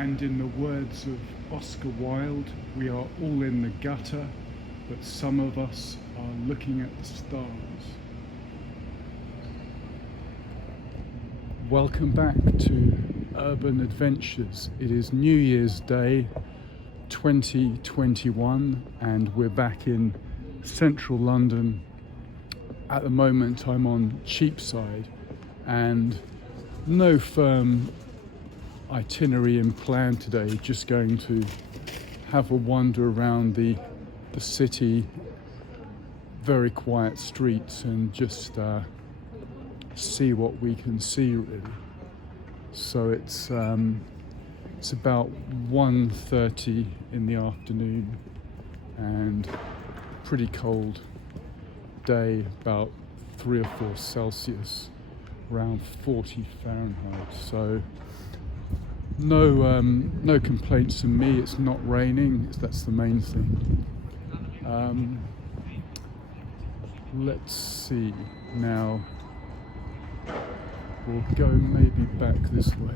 And in the words of Oscar Wilde, we are all in the gutter, but some of us are looking at the stars. Welcome back to Urban Adventures. It is New Year's Day 2021 and we're back in central London. At the moment I'm on Cheapside and no firm itinerary in plan today, just going to have a wander around the city, very quiet streets, and just see what we can see really. So it's about 1:30 in the afternoon and pretty cold day, about 3 or 4 Celsius, around 40 Fahrenheit. So no complaints from me. It's not raining. That's the main thing. Let's see now. We'll go maybe back this way.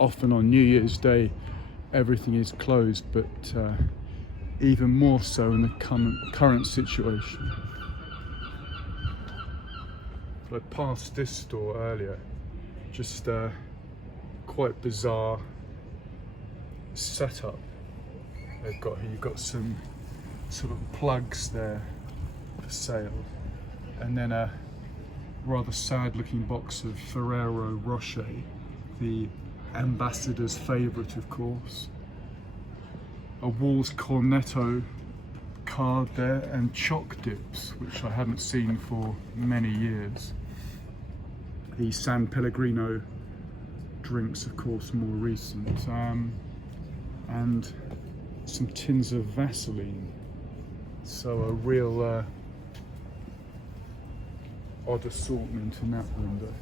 Often on New Year's Day, everything is closed, but even more so in the current situation. I passed this store earlier, just quite bizarre setup they've got here. You've got some sort of plugs there for sale, and then a rather sad looking box of Ferrero Rocher, the ambassador's favourite of course, a Walls Cornetto card there, and choc dips, which I haven't seen for many years. The San Pellegrino drinks, of course, more recent, and some tins of Vaseline. So a real odd assortment in that window.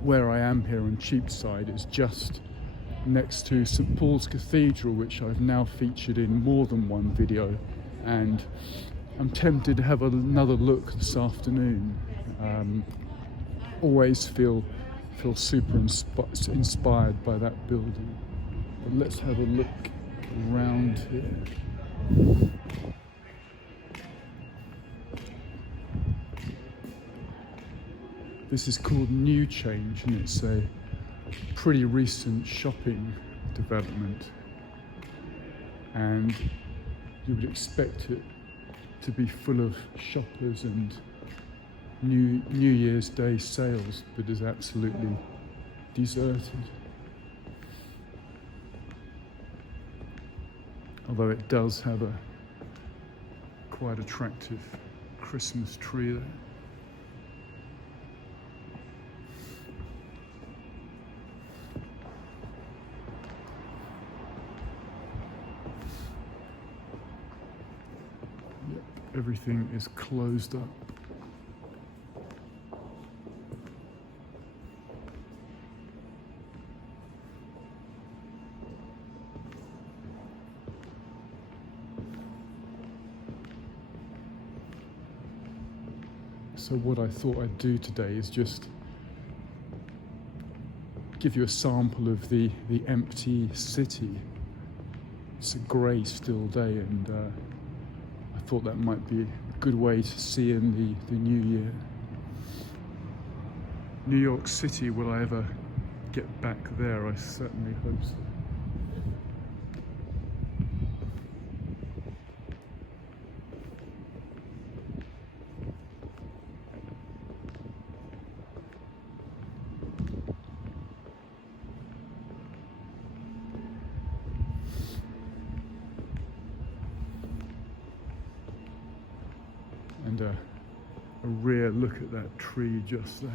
Where I am here on Cheapside is just next to St Paul's Cathedral, which I've now featured in more than one video, and I'm tempted to have another look this afternoon. Always feel super inspired by that building. But let's have a look around here. This is called New Change, and it's a pretty recent shopping development, and you would expect it to be full of shoppers and New Year's Day sales, but is absolutely deserted. Although it does have a quite attractive Christmas tree there. Yep, everything is closed up. So what I thought I'd do today is just give you a sample of the empty city. It's a grey still day, and I thought that might be a good way to see in the new year. New York City, will I ever get back there? I certainly hope so. And a rare look at that tree just there.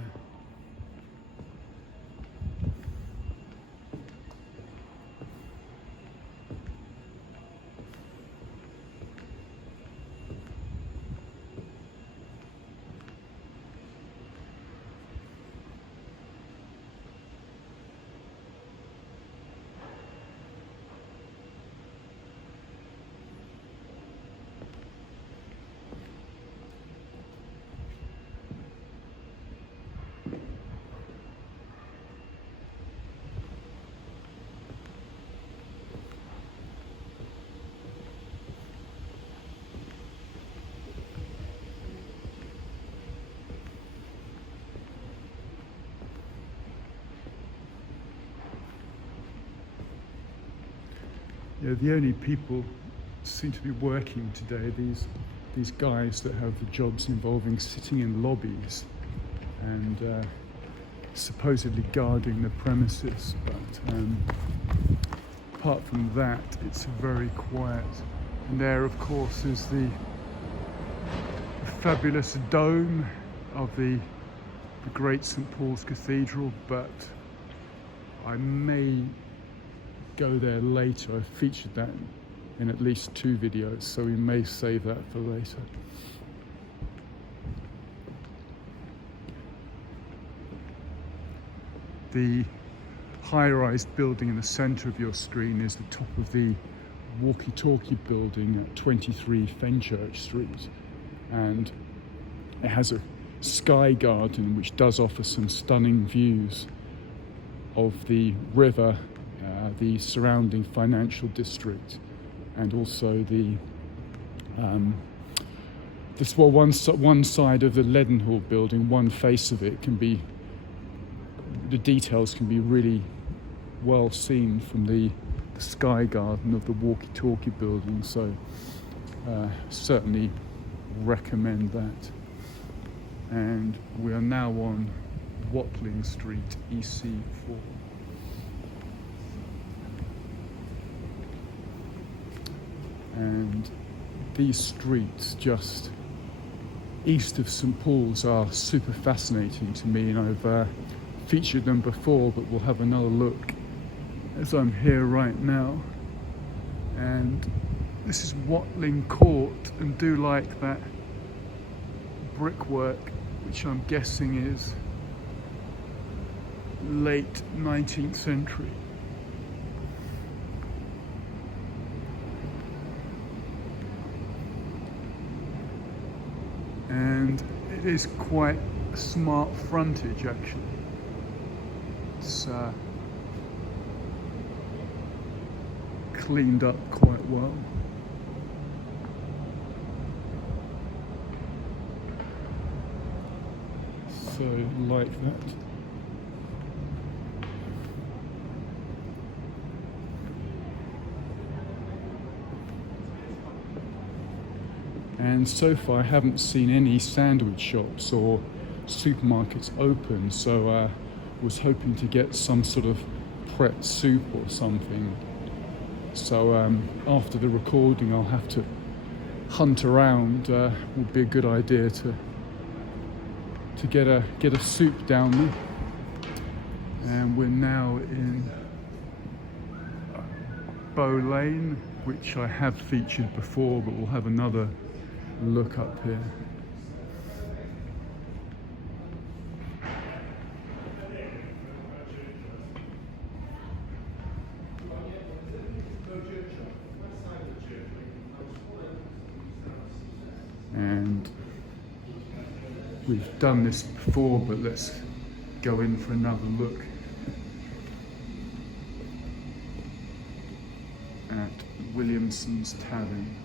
The only people seem to be working today, these guys that have the jobs involving sitting in lobbies and supposedly guarding the premises, but apart from that, it's very quiet. And there, of course, is the fabulous dome of the great St. Paul's Cathedral, but I may go there later. I've featured that in at least 2 videos, so we may save that for later. The high-rise building in the centre of your screen is the top of the walkie-talkie building at 23 Fenchurch Street, and it has a sky garden which does offer some stunning views of the river, the surrounding financial district, and also one side of the Leadenhall building, one face of it the details can be really well seen from the sky garden of the walkie-talkie building, so certainly recommend that. And we are now on Watling Street, EC4. And these streets just east of St. Paul's are super fascinating to me, and I've featured them before, but we'll have another look as I'm here right now. And this is Watling Court, and do like that brickwork, which I'm guessing is late 19th century. And it is quite a smart frontage, actually. It's cleaned up quite well. So like that. And so far I haven't seen any sandwich shops or supermarkets open, so was hoping to get some sort of Pret soup or something. So after the recording I'll have to hunt around. Would be a good idea to get a soup down there. And we're now in Bow Lane, which I have featured before, but we'll have another look up here. And we've done this before, but let's go in for another look at Williamson's Tavern.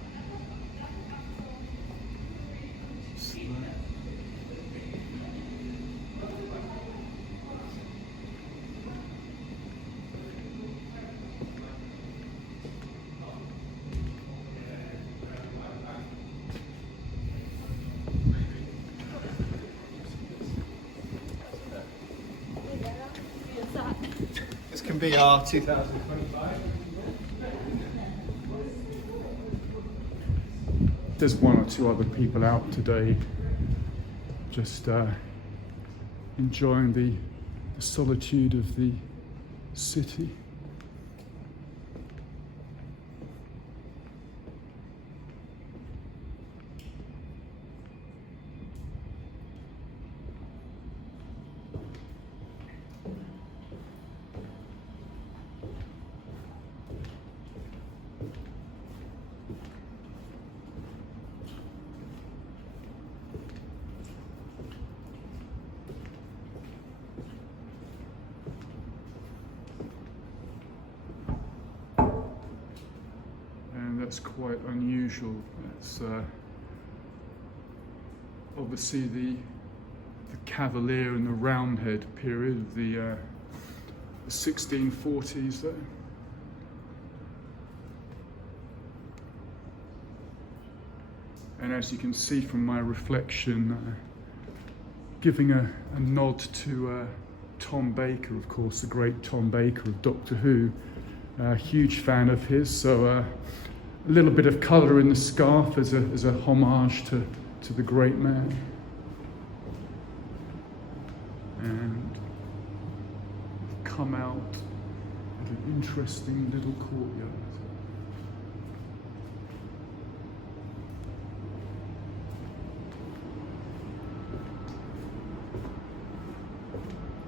This can be our 2025. There's 1 or 2 other people out today, just enjoying the solitude of the city. That's quite unusual. It's obviously the Cavalier and the Roundhead period of the 1640s there. And as you can see from my reflection, giving a nod to Tom Baker, of course, the great Tom Baker of Doctor Who. Huge fan of his, so a little bit of colour in the scarf as a homage to the great man. And come out of an interesting little courtyard.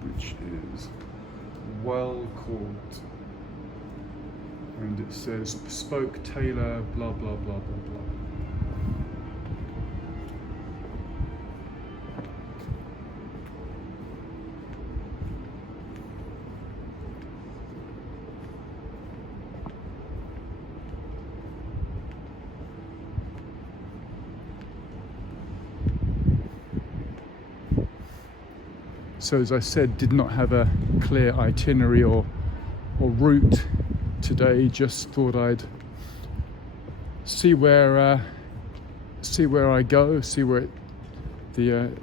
Which is Wilde Court. And it says bespoke tailor, blah, blah, blah, blah, blah. So as I said, did not have a clear itinerary or route today. Just thought I'd see where I go, see where it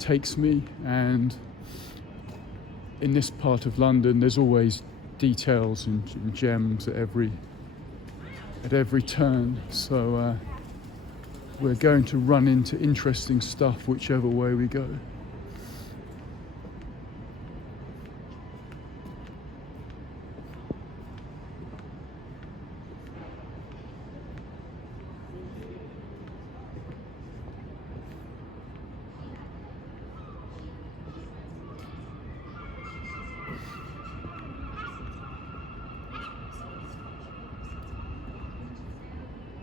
takes me. And in this part of London, there's always details and gems at every turn. So we're going to run into interesting stuff whichever way we go.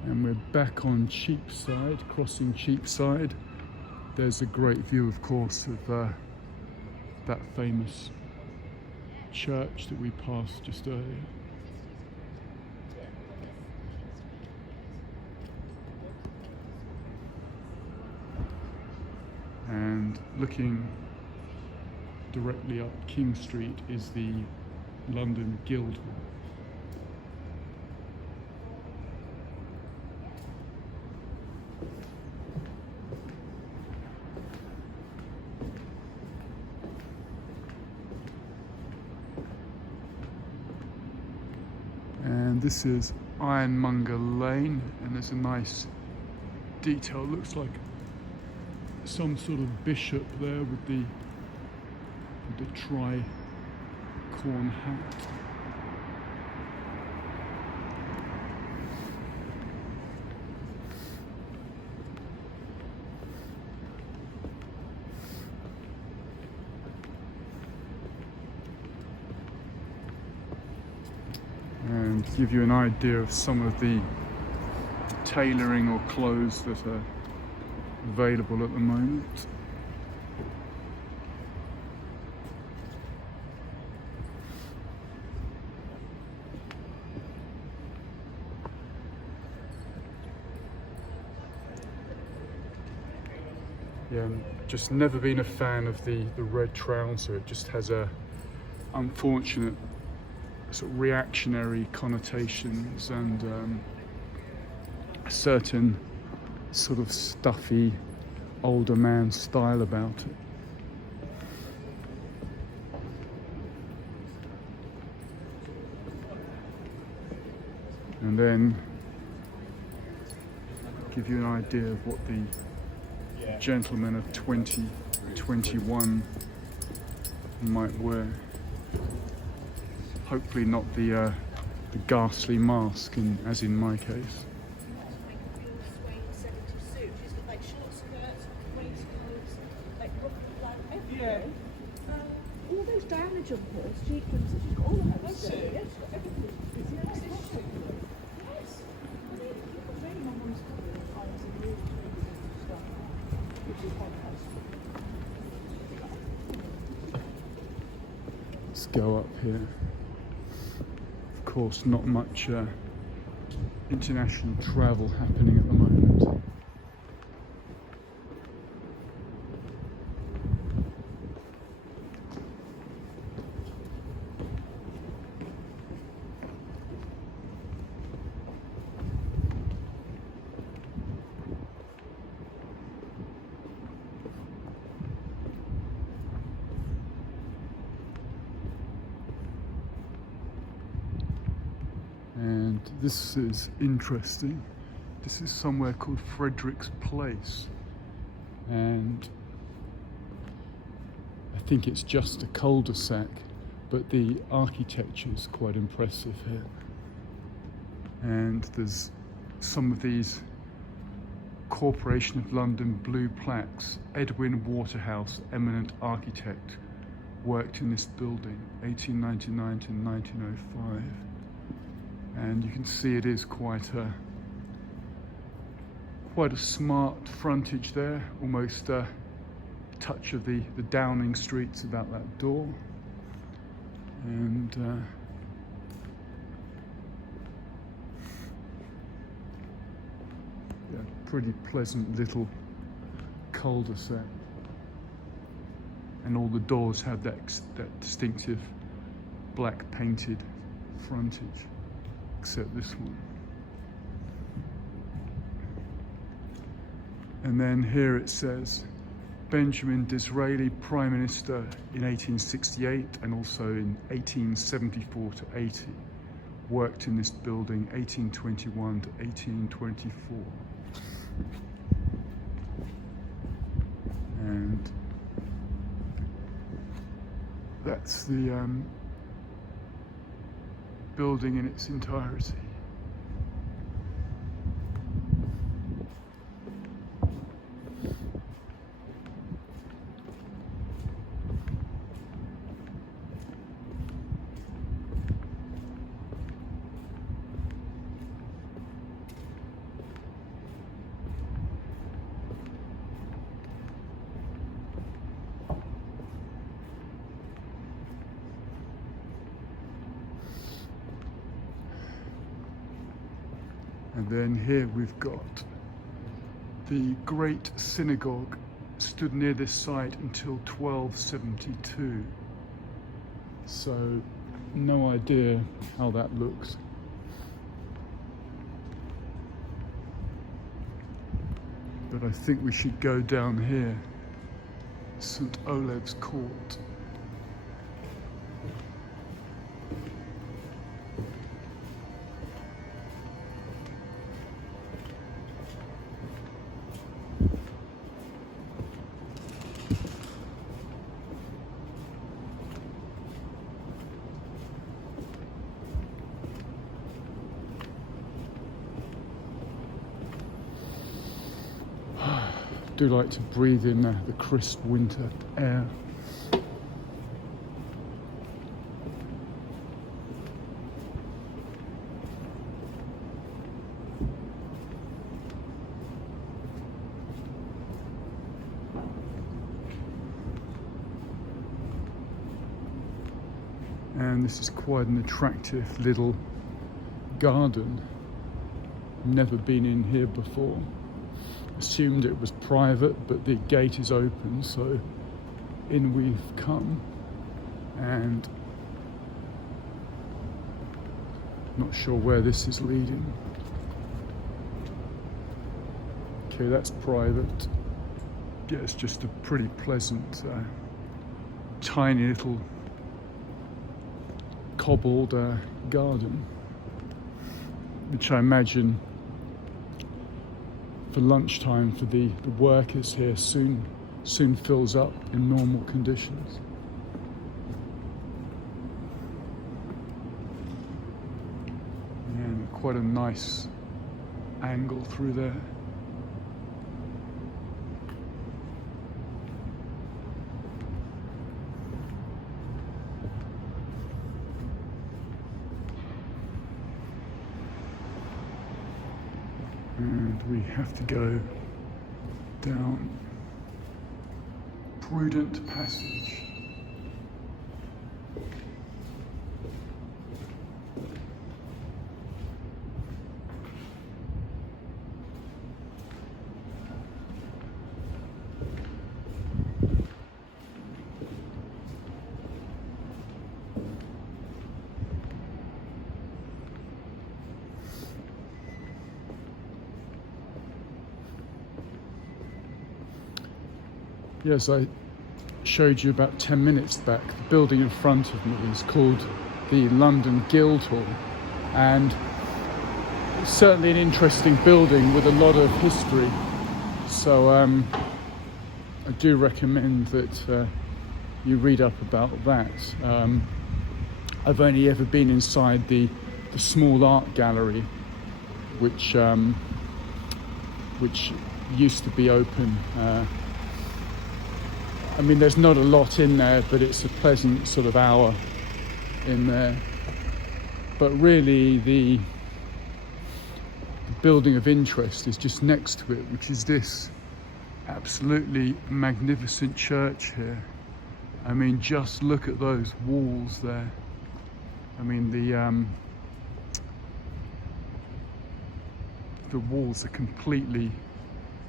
And we're back on Cheapside, crossing Cheapside. There's a great view, of course, of that famous church that we passed just earlier. And looking directly up King Street is the London Guildhall. And this is Ironmonger Lane, and there's a nice detail. Looks like some sort of bishop there with the tricorn hat. And give you an idea of some of the tailoring or clothes that are available at the moment. Yeah, just never been a fan of the red trouser. It just has a unfortunate sort of reactionary connotations and a certain sort of stuffy older man style about it. And then give you an idea of what the gentleman of 2021 might wear. Hopefully not the ghastly mask, as in my case. Yeah. All those damage on her, sequences, she's got all of those. Yes, everything. Yes. I mean, really my mum's probably really stuff, which is fantastic. Let's go up here. Of course, not much international travel happening at the moment. This is interesting. This is somewhere called Frederick's Place, and I think it's just a cul-de-sac, but the architecture is quite impressive here. And there's some of these Corporation of London blue plaques. Edwin Waterhouse, eminent architect, worked in this building 1899 to 1905. And you can see it is quite a smart frontage there, almost a touch of the Downing Streets about that door. And yeah, pretty pleasant little cul-de-sac. And all the doors have that distinctive black painted frontage, except this one. And then here it says Benjamin Disraeli, Prime Minister in 1868 and also in 1874 to 80. Worked in this building 1821 to 1824. And that's the building in its entirety. And then here we've got the Great Synagogue, stood near this site until 1272. So no idea how that looks. But I think we should go down here, St. Olaf's Court. I do like to breathe in the crisp winter air. And this is quite an attractive little garden. Never been in here before. Assumed it was private, but the gate is open, so in we've come. And not sure where this is leading. Okay, that's private. Yeah, it's just a pretty pleasant, tiny little cobbled garden, which I imagine for lunchtime for the workers here soon fills up in normal conditions. And quite a nice angle through there. And we have to go down Prudent Passage. Yes, I showed you about 10 minutes back. The building in front of me is called the London Guildhall, and it's certainly an interesting building with a lot of history. So I do recommend that you read up about that. I've only ever been inside the small art gallery, which used to be open. I mean, there's not a lot in there, but it's a pleasant sort of hour in there. But really, the building of interest is just next to it, which is this absolutely magnificent church here. I mean, just look at those walls there. I mean, the walls are completely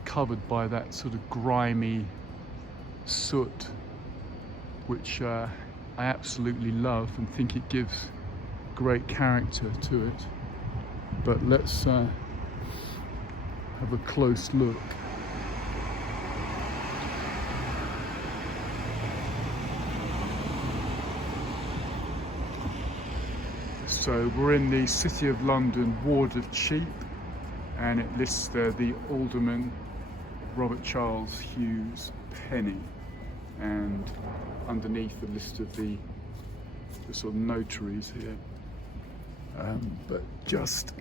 covered by that sort of grimy soot, which I absolutely love and think it gives great character to it. But let's have a close look. So we're in the City of London ward of Cheap, and it lists there the Alderman Robert Charles Hughes Penny, and underneath the list of the sort of notaries here. But just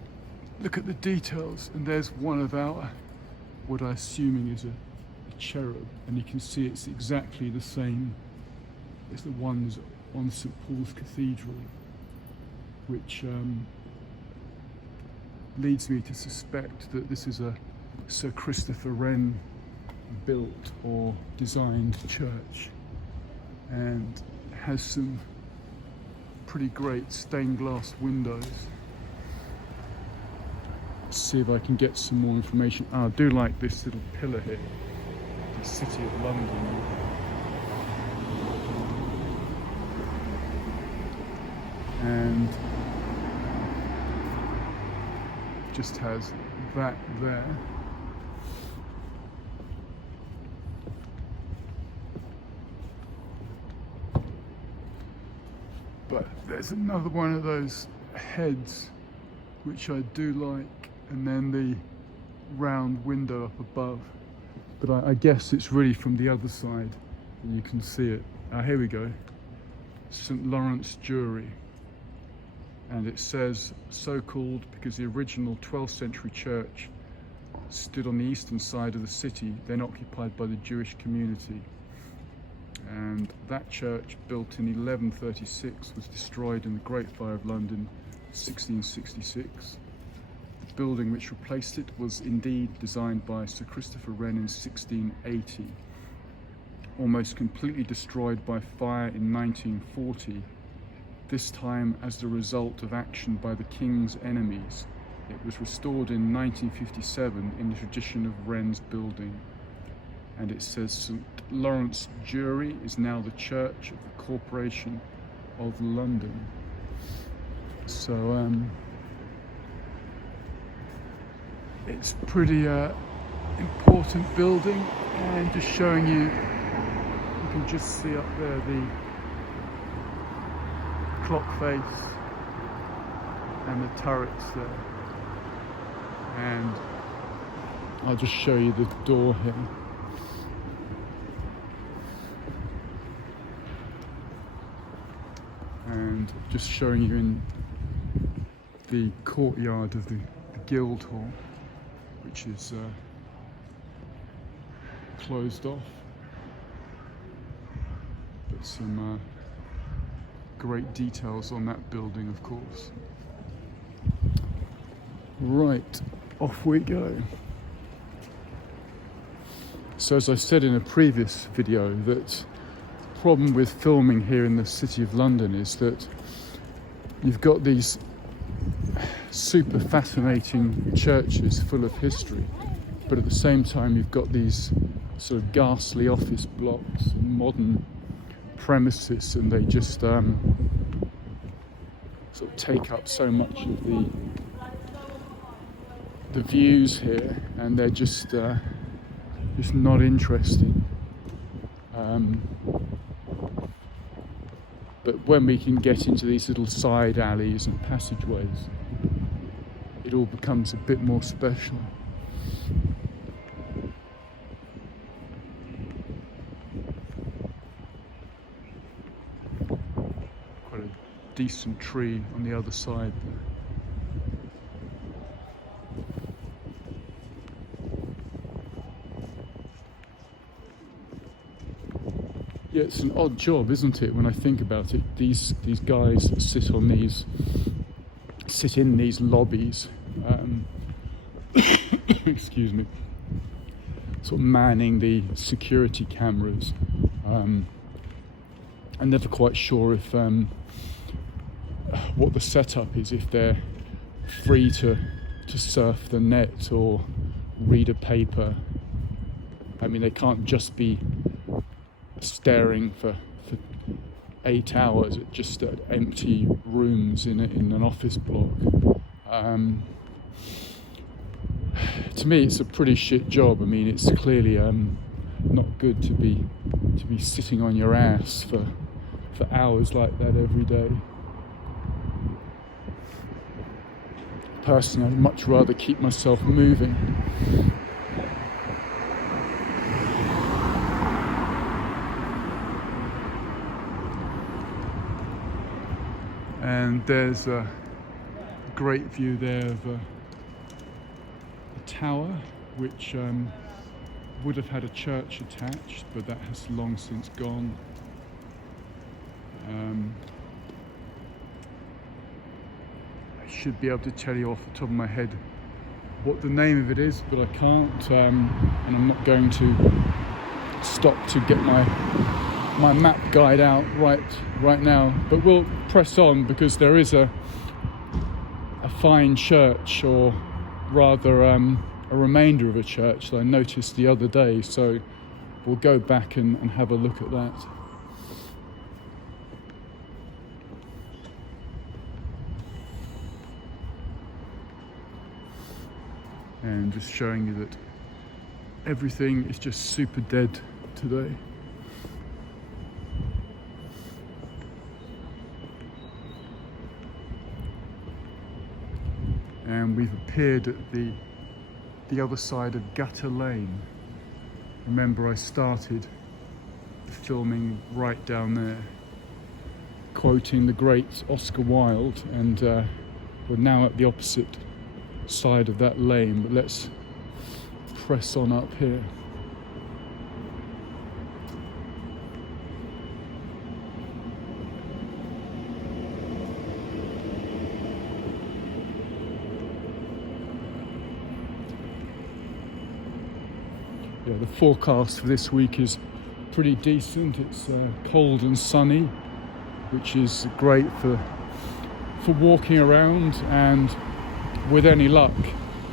look at the details, and there's one of our, what I'm assuming is a cherub, and you can see it's exactly the same as the ones on St Paul's Cathedral, which leads me to suspect that this is a Sir Christopher Wren built or designed church, and has some pretty great stained glass windows. Let's see if I can get some more information. I do like this little pillar here, the City of London. And just has that there. But there's another one of those heads which I do like, and then the round window up above. But I guess it's really from the other side and you can see it. Here we go. St Lawrence Jury. And it says, so called because the original 12th century church stood on the eastern side of the city, then occupied by the Jewish community. And that church, built in 1136, was destroyed in the Great Fire of London, 1666. The building which replaced it was indeed designed by Sir Christopher Wren in 1680. Almost completely destroyed by fire in 1940, this time as the result of action by the King's enemies. It was restored in 1957 in the tradition of Wren's building. And it says St Lawrence Jury is now the church of the Corporation of London. So it's pretty important building, and just showing you, you can just see up there the clock face and the turrets there. And I'll just show you the door here. And just showing you in the courtyard of the Guildhall, which is closed off. But some great details on that building, of course. Right, off we go. So as I said in a previous video, that the problem with filming here in the City of London is that you've got these super fascinating churches full of history, but at the same time you've got these sort of ghastly office blocks and modern premises, and they just sort of take up so much of the views here, and they're just not interesting. But when we can get into these little side alleys and passageways, it all becomes a bit more special. Quite a decent tree on the other side there. Yeah, it's an odd job, isn't it, when I think about it? These guys that sit in these lobbies, excuse me, sort of manning the security cameras. I'm never quite sure if what the setup is, if they're free to surf the net or read a paper. I mean, they can't just be staring for 8 hours at just empty rooms in an office block. To me, it's a pretty shit job. I mean, it's clearly not good to be sitting on your ass for hours like that every day. Personally, I'd much rather keep myself moving. And there's a great view there of a tower which would have had a church attached, but that has long since gone. I should be able to tell you off the top of my head what the name of it is, but I can't, and I'm not going to stop to get my map guide out right now, but we'll press on because there is a fine church, or rather a remainder of a church that I noticed the other day, so we'll go back and have a look at that. And just showing you that everything is just super dead today. And we've appeared at the other side of Gutter Lane. Remember, I started the filming right down there, quoting the great Oscar Wilde, and we're now at the opposite side of that lane, but let's press on up here. Yeah, the forecast for this week is pretty decent. It's cold and sunny, which is great for walking around, and with any luck,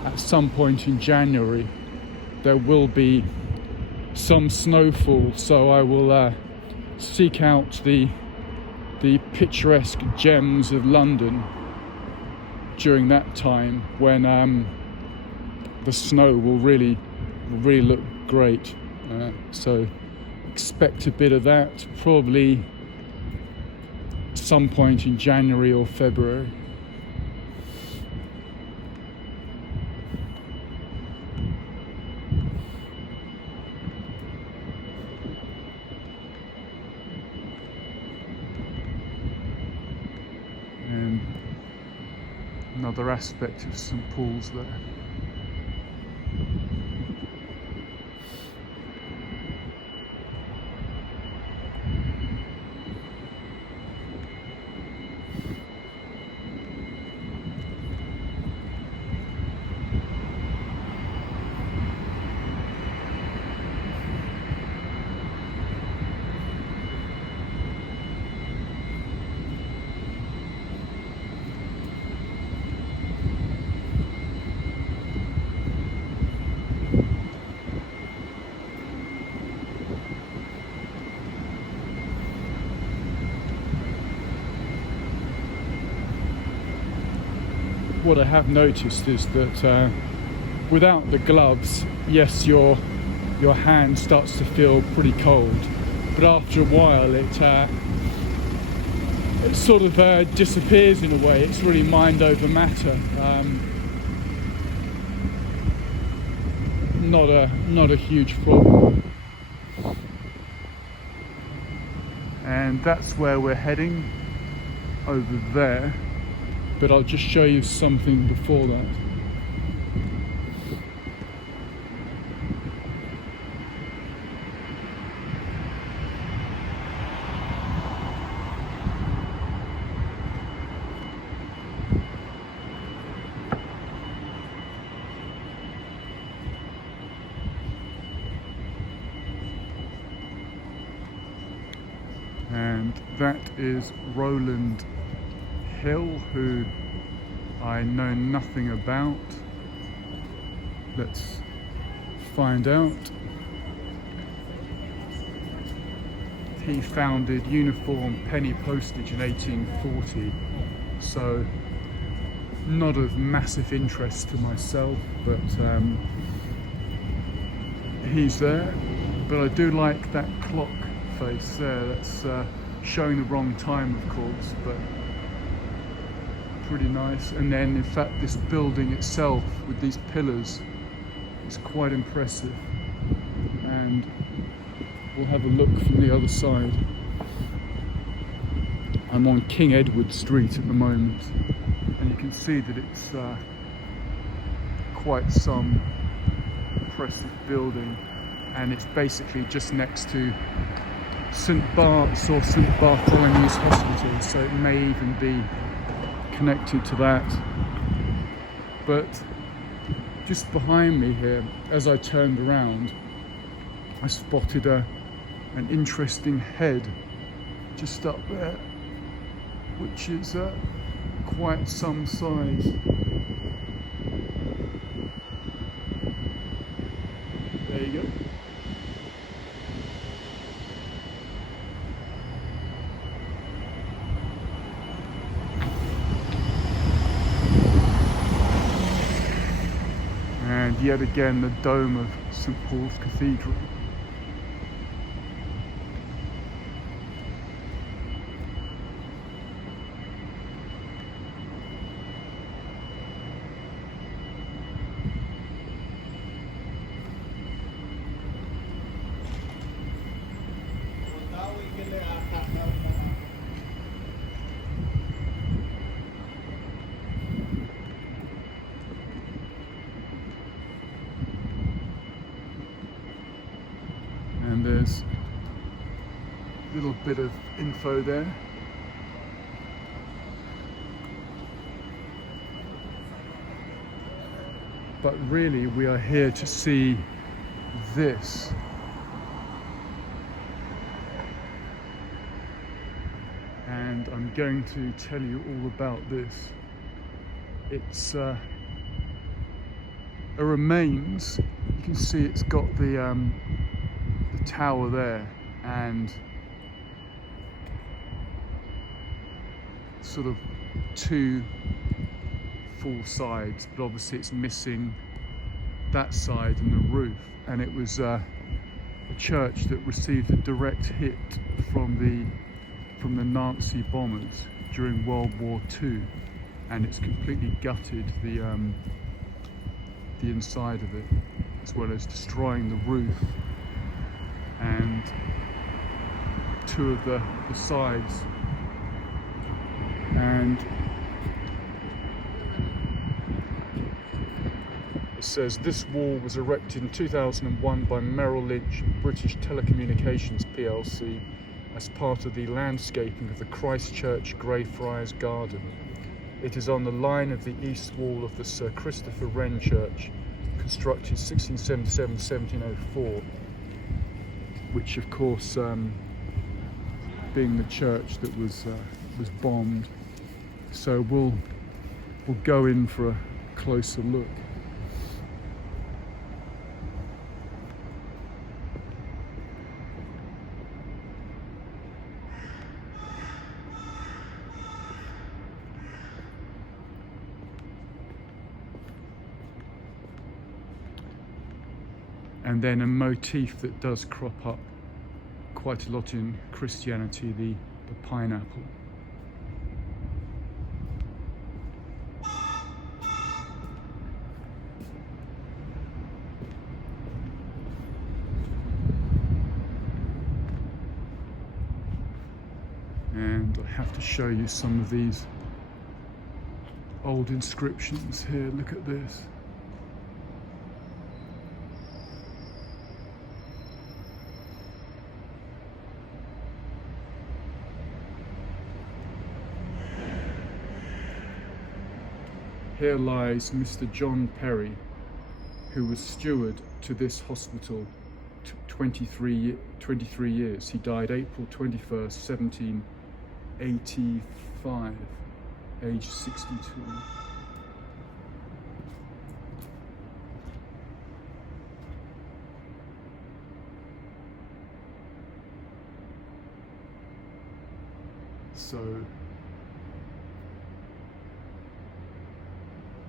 at some point in January there will be some snowfall, so I will seek out the picturesque gems of London during that time, when the snow will really look great. So expect a bit of that, probably some point in January or February. And another aspect of St Paul's there. What I have noticed is that without the gloves, yes, your hand starts to feel pretty cold, but after a while it sort of disappears in a way. It's really mind over matter. not a huge problem. And that's where we're heading, over there. But I'll just show you something before that. And that is Rowland Hill, who I know nothing about. Let's find out. He founded uniform penny postage in 1840, so not of massive interest to myself, but he's there. But I do like that clock face there. That's showing the wrong time, of course, but pretty nice. And then in fact this building itself with these pillars is quite impressive, and we'll have a look from the other side. I'm on King Edward Street at the moment, and you can see that it's quite some impressive building, and it's basically just next to St Bart's or St Bartholomew's Hospital, so it may even be connected to that. But just behind me here, as I turned around, I spotted an interesting head just up there, which is quite some size. There you go. And yet again the dome of St Paul's Cathedral. And there's a little bit of info there. But really we are here to see this. And I'm going to tell you all about this. It's a remains. You can see it's got the tower there, and sort of two full sides, but obviously it's missing that side and the roof. And it was a church that received a direct hit from the Nazi bombers during World War II, and it's completely gutted the inside of it, as well as destroying the roof and two of the sides. And it says this wall was erected in 2001 by Merrill Lynch British Telecommunications plc as part of the landscaping of the Christchurch Greyfriars Garden. It is on the line of the east wall of the Sir Christopher Wren Church, constructed 1677-1704, which of course, being the church that was bombed. So we'll go in for a closer look. And then a motif that does crop up quite a lot in Christianity, the pineapple. And I have to show you some of these old inscriptions here. Look at this. Here lies Mr. John Perry, who was steward to this hospital 23 years. He died April 21st, 1785, age 62. So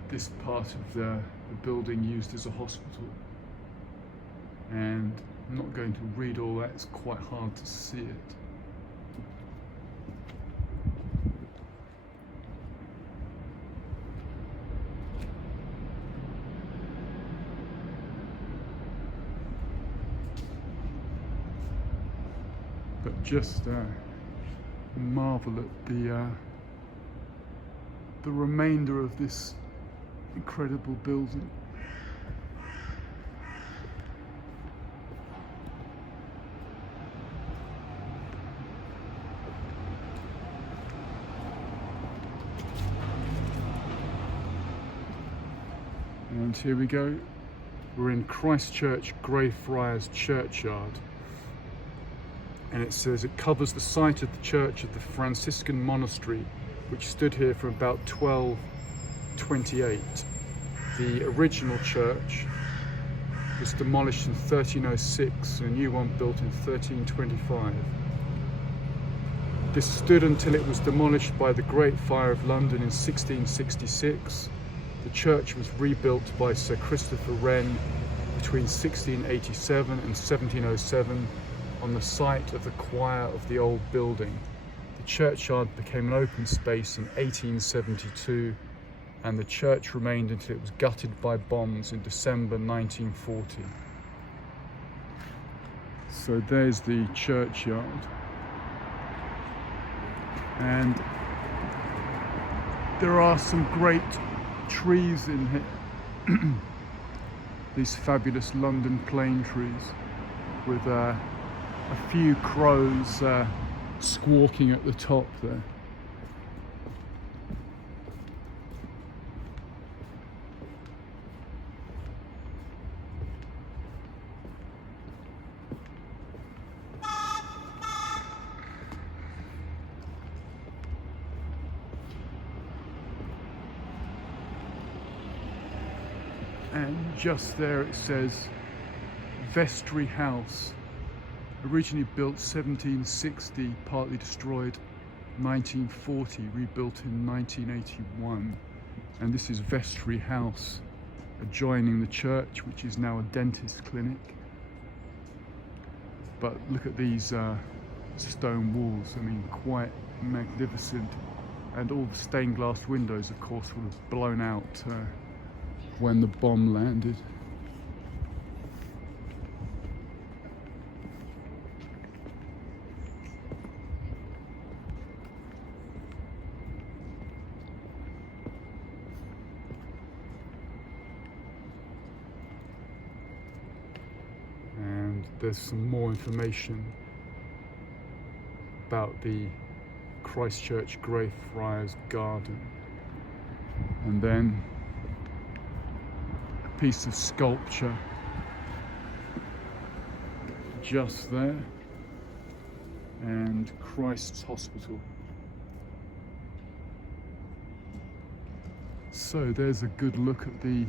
this part of the building used as a hospital, and I'm not going to read all that, it's quite hard to see it. But just marvel at the remainder of this incredible building. And here we go. We're in Christchurch Greyfriars Churchyard. And it says it covers the site of the church of the Franciscan monastery, which stood here from about 1228. The original church was demolished in 1306 and a new one built in 1325. This stood until it was demolished by the Great Fire of London in 1666. The church was rebuilt by Sir Christopher Wren between 1687 and 1707 on the site of the choir of the old building. The churchyard became an open space in 1872, and the church remained until it was gutted by bombs in December 1940. So there's the churchyard, and there are some great trees in here. These fabulous London plane trees with a few crows squawking at the top there. And just there it says Vestry House, originally built 1760, partly destroyed 1940, rebuilt in 1981. And this is Vestry House, adjoining the church, which is now a dentist clinic. But look at these stone walls, I mean, quite magnificent. And all the stained glass windows, of course, would have blown out when the bomb landed. And there's some more information about the Christchurch Greyfriars Garden. And then a piece of sculpture just there, and Christ's Hospital. So there's a good look at the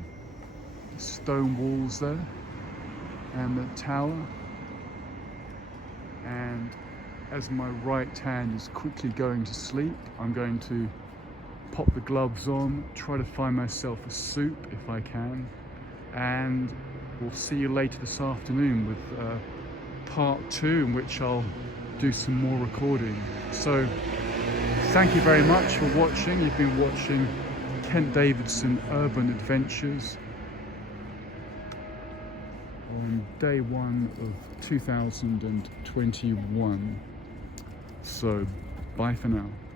stone walls there and the tower. And as my right hand is quickly going to sleep, I'm going to pop the gloves on, try to find myself a soup if I can, and we'll see you later this afternoon with part 2, in which I'll do some more recording. So thank you very much for watching. You've been watching Kent Davidson Urban Adventures on day 1 of 2021. So Bye for now.